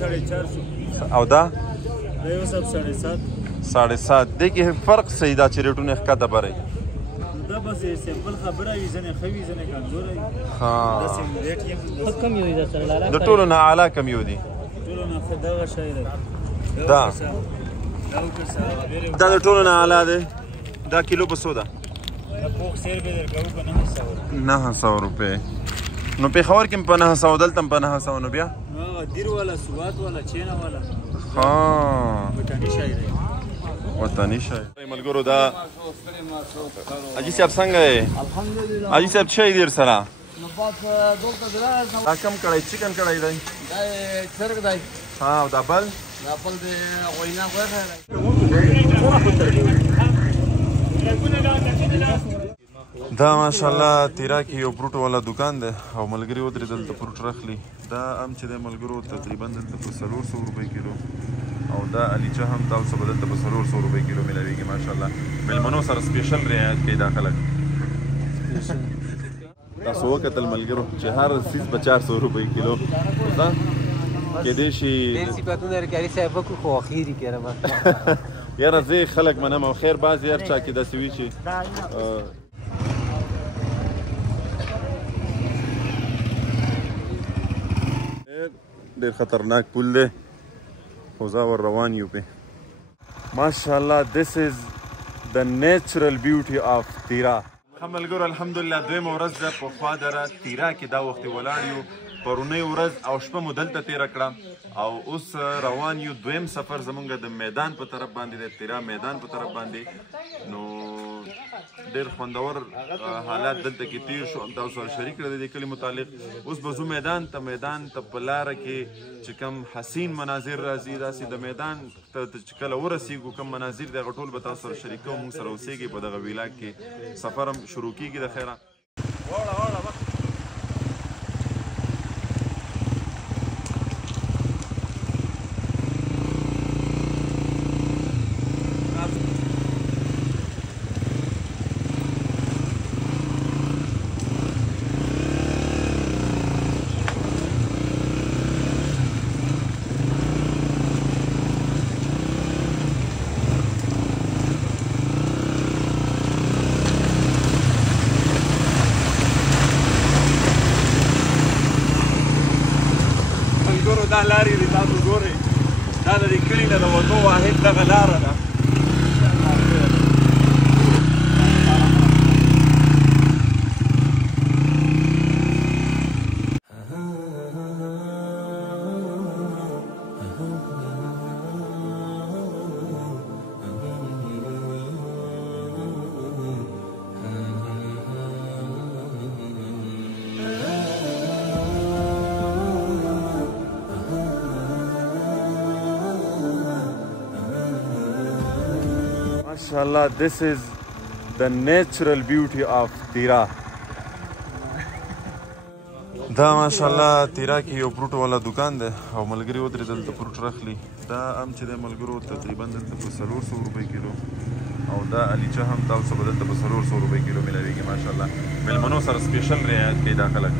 450 او دا دا یو سب 7.5 7.5 دی کې فرق صحیح دا چې ریټونه ښکته بری دا بس سمپل خبره وي ځنې ښه وي ځنې کمزوره وي ها داسې ریټ یې کم یو دی سره لاله د ټولو نه اعلی کم یو دی ټولو نه ښه دغه شی دی دا دا د ټولو نه اعلی دی دا کیلو په څو ده دا پوخ سیر به درکوو په 900 روپۍ نو پېښور کې په 900 دلته په 900 نو بیا هغه دیر والا سوات والا چینا والا ها وطني شی دی وطني شی ملګرو دا حاجي صاحب څنګه دی الحمدلله حاجي صاحب څه دی سره نو پات دولت دلار دا کم کړای چکن کړای دی دا چرګ دی ها او دا بل دا بل دی غوینا غوښه دا ماشاءالله تیرا کې یو فروټ والا دکان دی او ملګري ودرېدل د فروټ رخلی دا هم چې دی ملګرو تقریبا دلته په 400 روپۍ کیلو او دا الیچه هم تاسو به دلته په 400 روپۍ کیلو ملاویږي ماشاءالله مېلمنو سره سپیشل رعایت کوي دا خلک تاسو وکتل ملګرو چې هر سیز په 400 روپۍ کیلو دا کېدای شي ډېر صفتونه لري صاحب خو اخیری کړه ما یاره زه خلک منم او خیر بعضې هر چا کې داسې وي چې ډېر خطرناک پل دی خو زه ور روان یو پې ماشاءالله this is the natural beauty of تیرا ښه ملګرو الحمدلله دویمه ورځ ده پخوا دره تیرا کې دا وختې ولاړ یو پرونۍ ورځ او شپه مو دلته تېره کړه او اوس روان یو دویم سفر زمونږ د میدان په طرف باندې د تیرا میدان په طرف باندې نو ډېر خوندور حالات دلته کې تیر شو هم تاسو سره شریک کړی د کلي متعلق اوس به ځو میدان ته په لاره کې چې کوم حسین مناظر راځي داسې د میدان ته چې کله ورسېږو کوم مناظر دی هغه ټول به تاسو سره شریکوو موږ سره اوسېږئ په دغه ویلاګ کې سفر هم شروع کېږي د خیره دا لارې دي تاسو ګورئ دا د دې کلي نه د وتو واحد دغه لاره ده MashaAllah, this is the natural beauty of تیرا دا ماشاءالله تیرا کې یو فروټ والا دکان دی او ملګري ودرېدل د فروټ رخلی دا هم چې دی ملګرو تقریبا دلته په 400 روپۍ کیلو او دا الیچه هم تاسو به دلته په 400 روپۍ کیلو ملاویږي ماشاءالله مېلمنو سره سپیشل رعایت کوي دا خلک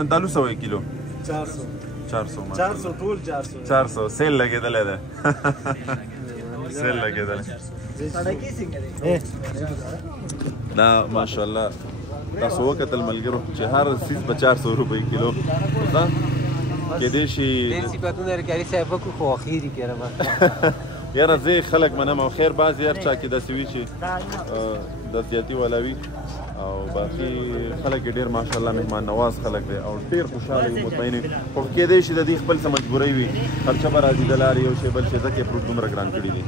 شنتالو 100 کیلو 400 ټول 400 سیل لګېدلی دی سیل لګېدلی دا ماشاءالله تاسو وکتل ملګرو چې هر سیز په 400 روپۍ کیلو دا کېدای شي ډېر صفتونه لري صاحب خو اخیری کړه ما یاره زه خلک منم او خیر بعضې هر چا کې داسې وي چې دستیاتي والا وي او باقي خلک یې ډېر ماشاءالله مهمان نواز خلک دی او ډېر خوشحاله وي مطمئن خو کېدای شي د دې خپل څه مجبورۍ وي خرچه به راځي د لارې یو شی بل شی ځکه یې فروټ دومره ګران کړي دي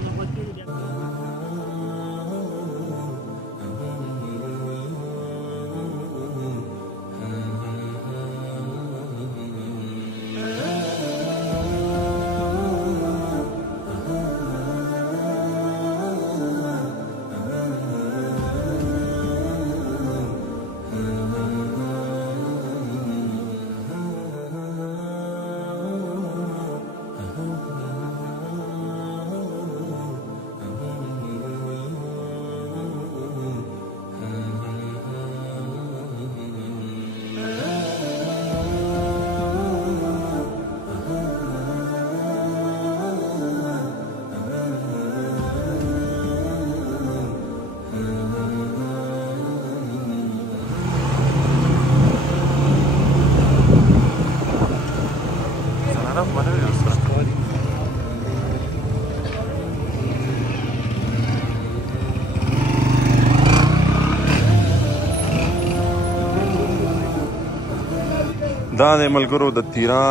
دا د ملګرو د تیرا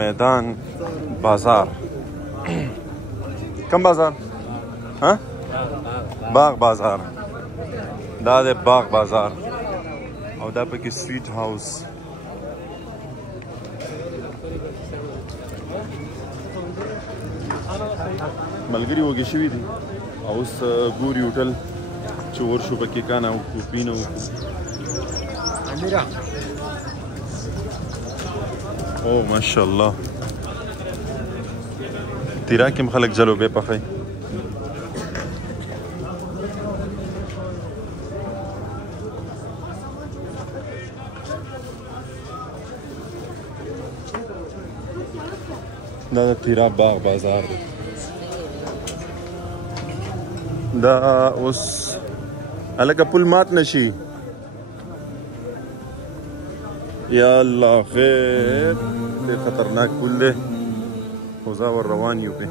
میدان بازار. کم بازار؟ ها؟ باغ بازار. دا د باغ بازار او دا پکې سویټ هاوس. ملګري وږي شوي دي او اوس ګوري هوټل چې ورشو پکې کانه وکړو پینه وکړو. او ماشاءالله تیرا کې هم خلک جلوبې پخوي. دا د تیرا باغ بازار دی. دا اوس هلکه پل مات نشي. یا الله خیر، ډېر خطرناک پل دی خو زه ور روان یو پې.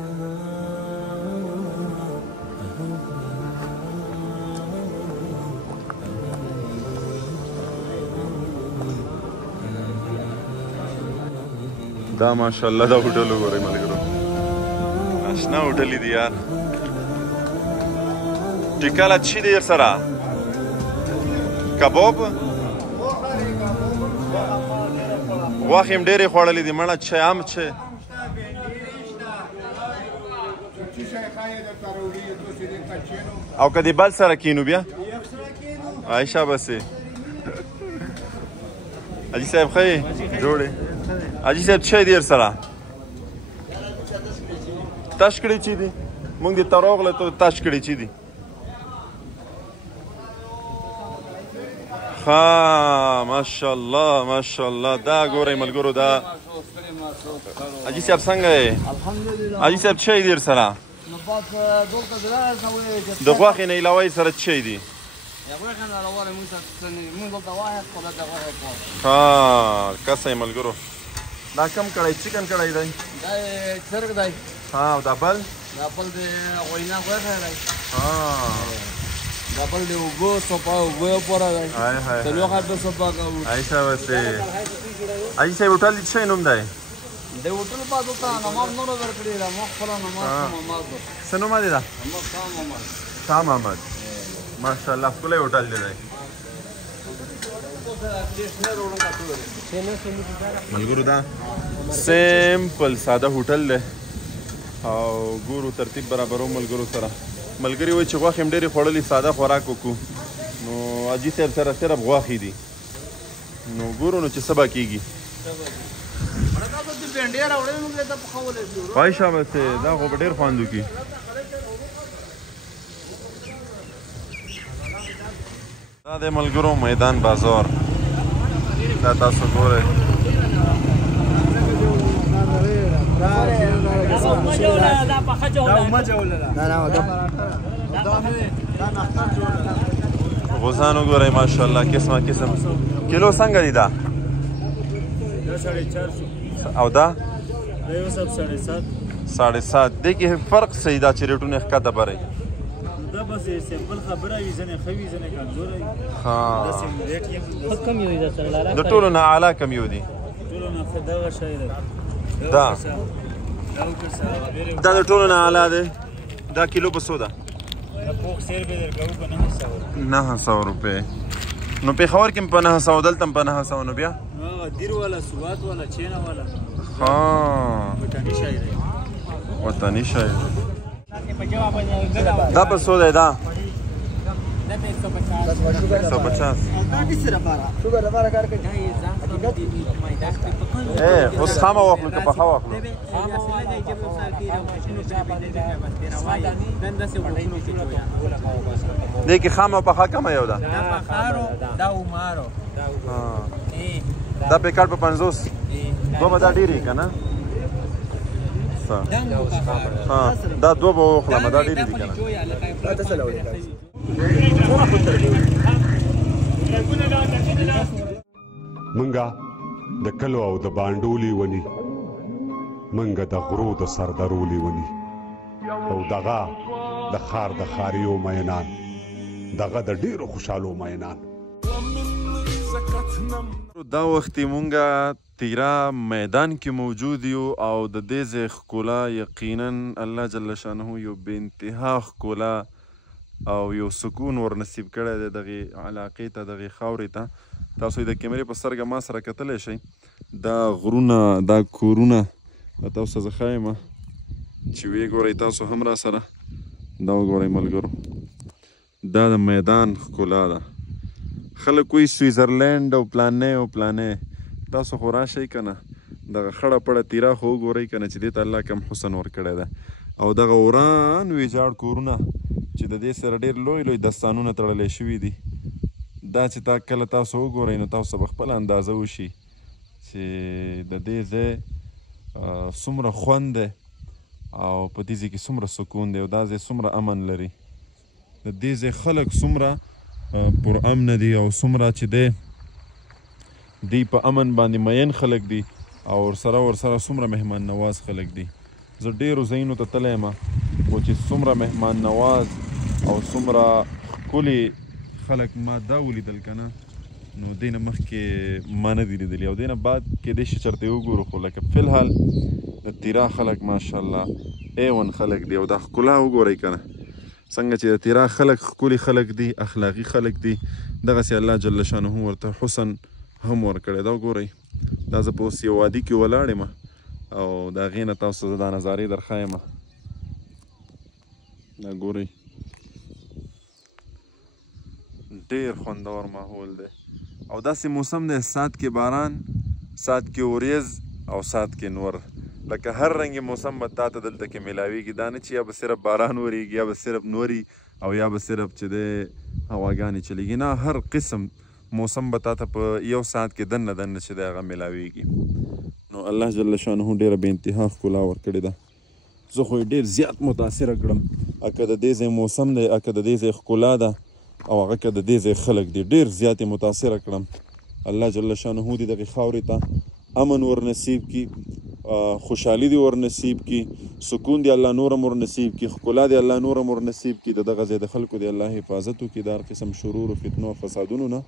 دا ماشاءالله دا هوټل وګورئ ملګرو، اشنا هوټل دی یار. ټیکاله چی دی سره؟ کباب غوښې هم ډېرې خوړلې دي مړه. چای هم چای او که د بل سره کینو بیا عایشه بسې. حاجي صاحب ښه یې جوړې؟ حاجي صاحب چای دی سره تش کړي چی دي؟ مونږ دې ته راغله ته تش کړي چی دي؟ ها ماشاءالله ماشاءالله. دا ګورئ ملګرو دا حاجي صاحب څنګه یې؟ حاجي صاحب چای دی سره؟ د غوښې نه علاوه یې سره چای دی؟ ها کسه یې ملګرو. دا کم کړی چکن کړی دی؟ دا چرګ دی. ها او دا بل؟ دا بل د غوښې غوښه دی. ها دا بل د اوبو سوپا اوبو پوره دی. څلور خبره سوپا کوو. عایشه بسې. حاجي صاحب هوټل د څه نوم دی؟ د هوټل په دوکان نماز نور ورکړی دا مخ خپل نماز څه نوم دی دا؟ شاه محمد. ماشاءالله ښکلی هوټل دی. ملګرو دا سیمپل ساده هوټل دی او ګورو ترتیب برابرو ملګرو سره. ملګري وایي چې غوښې هم ډېرې خوړلي ساده خوراک وکړو نو حاجي صاحب سره صرف غوښې دي نو ګورو نو چې څه به کېږي. خواهشه بسې دا خو به ډېر خوند وکړي. دا د ملګرو میدان بازار دا تاسو ګورئ. غوزان وګورئ ماشاءالله قسمه قسم. کیلو څنګه دی دا؟ او دا؟ ساڑھے سات. دی کې فرق صحیح دا چې ریټونه ښکته برئ. دا بس سیمپل خبره وي ځنې ښه وي ځنې کمزوره وي. کم یو دی سره لاره. د ټولو نه اعلی کم یو دی؟ ټولو نه ښه دغه شی دی. دا دا د ټولو نه اعلی دی. دا کیلو په څو ده؟ دا پوخ سیر به درکوو په 900 روپۍ. نو پېښور کې هم په 900 دلته هم په 900 نو بیا دیر والا سوات والا چینه والا ها وطني شی دی. وطني شی دا په څو دی دا؟ 150. اوس خامه واخلو که پخه واخلو؟ دی کې خامه او پخه کمه یو ده؟ دا پیکاټ په 50 دوه به دا ډېرې که نه؟ دا دوه به واخلم دا ډېرې دي که نه؟ منګه د کلو او د بانډولې ونی منګه د غرو د سردرولې ونی او دغه د خار د خاریو مینان دغه د ډیرو خوشحالو مینان دا وختي مونږه تیرا میدان کې موجود یو او د دې ځای ښکلا یقینا الله جل شانه یو بې انتها ښکلا او یو سکون ور نصیب کړی دی دغې علاقې ته دغې خاورې ته. تاسو د کیمرې په سترګه ما سره کتلی شئ دا غرونه دا کورونه تاسو زه ښایم چې ویې ګورئ تاسو هم را سره دا وګورئ ملګرو دا د میدان ښکلا ده. خلک وایي سویزرلینډ او پلانې او پلانې تاسو خو راشئ که نه دغه خړه پړه تیرا خو وګورئ که نه چې دې ته الله کم حسن ورکړی ده او دغه وران ویجاړ کورونه چې د دې سره ډېر لوی لوی دستانونه تړلی شوي دي دا چې کله تاسو وګورئ نو تاسو به خپله اندازه وشي چې د دې ځای څومره خوند دی او په دې ځای کې څومره سکون دی او دا ځای څومره امن لري. د دې ځای خلک څومره پر امن دي او څومره چې دی په امن باندې مین خلک دي او ورسره څومره مهمان نواز خلک دي. زه ډېرو ځایونو ته تللی یم خو چې څومره مهمان نواز او څومره ښکلي خلک ما دا ولیدل که نه نو دې نه مخکې ما نه دي لیدلي او دې نه بعد کیدای شي چېرته یې وګورو خو لکه فی الحال د تیرا خلک ماشاءالله A1 خلک دي او دا ښکلا وګورئ که نه څنګه چې د تیرا خلک ښکلي خلک دي اخلاقي خلک دي دغسې الله جل شانه ورته حسن هم ورکړی دا وګورئ دا زه په اوس یو وادي کې ولاړ یم او د هغې نه تاسو زه دا نظارې در ښایم دا ګورئ ډېر خوندور ماحول دی او داسې موسم دی سات کې باران سات کې وریځ او سات کې نور لکه هر رنګې موسم به تا ته دلته کې میلاویږي دا نه چې یا به صرف باران وریږي یا به صرف نوري او یا به صرف چې دی هواګانې چلیږي نه هر قسم موسم به تا ته په یو ساعت کې دننه چې دی هغه میلاویږي. نو الله جل شانه ډېره بې انتها ښکلا ورکړې ده. زه خو یې ډېر زیات متاثره کړم اکه د دې ځای موسم دی اکه د دې ځای ښکلا ده او هغه که د دې ځای خلک دي ډېر زیات یې متاثره کړم. الله جل شانه دې دغې خاورې ته امن ور نصیب کي خوشحالي دې ور نصیب کي سکون دې الله نورم ور نصیب کي ښکلا دې الله نورم ور نصیب کي د دغه ځای د خلکو دې الله حفاظت وکړي د هر قسم شرور و فتنو او فسادونو نه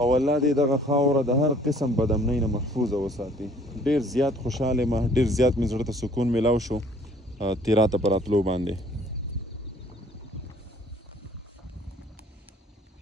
او الله دې دغه خاوره د هر قسم بدامنۍ نه محفوظه وساتي. ډېر زیات خوشحاله یم ډېر زیات مې زړه ته سکون میلاو شو تیرا ته په راتلو باندې.